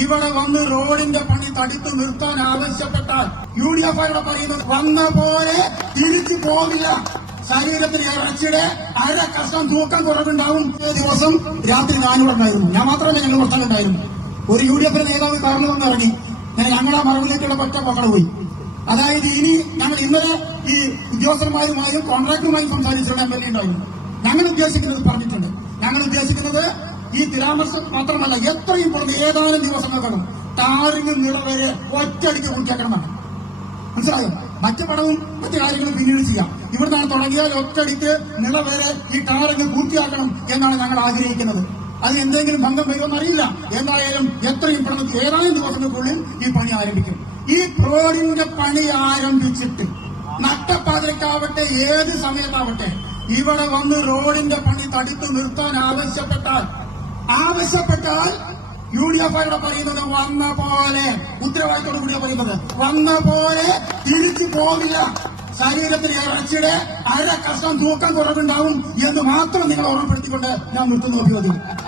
ഇവിടെ വന്ന് റോഡിന്റെ പണി തടുത്തു നിർത്താൻ ആവശ്യപ്പെട്ടാൽ യു ഡി എഫ് ഇവിടെ പറയുന്നത് വന്ന പോലെ തിരിച്ചു പോകില്ല ശരീരത്തിന് ഇറച്ചിയുടെ അര കഷ്ണം തൂക്കം കുറവുണ്ടാവും. ദിവസം രാത്രി ഞാനിവിടെ ഉണ്ടായിരുന്നു. ഞാൻ മാത്രമല്ല ഞങ്ങൾ പുറത്തുണ്ടായിരുന്നു ഒരു യു ഡി എഫിന്റെ നേതാവ് കാരണം വന്ന് ഇറങ്ങി. ഞാൻ ഞങ്ങളുടെ മറവിലേക്കുള്ള ഒറ്റ പക്കള പോയി. അതായത് ഇനി ഞങ്ങൾ ഇന്നലെ ഈ ഉദ്യോഗസ്ഥന്മാരുമായും കോൺട്രാക്ടറുമായും സംസാരിച്ചിട്ടുള്ള എം എൽ എ ഉണ്ടായിരുന്നു. ഞങ്ങൾ ഉദ്ദേശിക്കുന്നത് പറഞ്ഞിട്ടുണ്ട്. ഞങ്ങൾ ഉദ്ദേശിക്കുന്നത് ഈ പരാമർശം മാത്രമല്ല എത്രയും കുറഞ്ഞ ഏതാനും ദിവസങ്ങൾക്കകം ടാറിന് നിള വരെ ഒറ്റയടിക്ക് കുടിച്ചേക്കണമെന്നാണ് മനസ്സിലായോ? മറ്റു പടവും മറ്റു കാര്യങ്ങളും പിന്നീട് ചെയ്യാം. ഇവിടുന്നാണ് തുടങ്ങിയാൽ ഒറ്റടിക്ക് നിളവരെ ഈ ടാറിന് പൂർത്തിയാക്കണം എന്നാണ് ഞങ്ങൾ ആഗ്രഹിക്കുന്നത്. അതിന് എന്തെങ്കിലും ഭംഗം വരുമെന്ന് അറിയില്ല. എന്തായാലും എത്രയും പെട്ടെന്ന് ഏതാനും ദിവസങ്ങൾക്കുള്ളിൽ ഈ പണി ആരംഭിക്കും. ഈ റോഡിന്റെ പണി ആരംഭിച്ചിട്ട് നട്ടപ്പാതിരക്കാവട്ടെ ഏത് സമയത്താവട്ടെ ഇവിടെ വന്ന് റോഡിന്റെ പണി തടുത്തു നിർത്താൻ ആവശ്യപ്പെട്ടാൽ ആവശ്യപ്പെട്ടാൽ യു ഡി എഫ് ഇവിടെ പറയുന്നത് വന്ന പോലെ ഉത്തരവാദിത്തോടു കൂടിയ പറയുന്നത്. വന്ന പോലെ തിരിച്ചു പോകില്ല ശരീരത്തിന് ഇറച്ചിയുടെ അര കഷ്ണം തൂക്കം കുറവുണ്ടാവും എന്ന് മാത്രം നിങ്ങൾ ഓർമ്മപ്പെടുത്തിക്കൊണ്ട് ഞാൻ നിർത്തുന്നു അഭിവാദ്യം.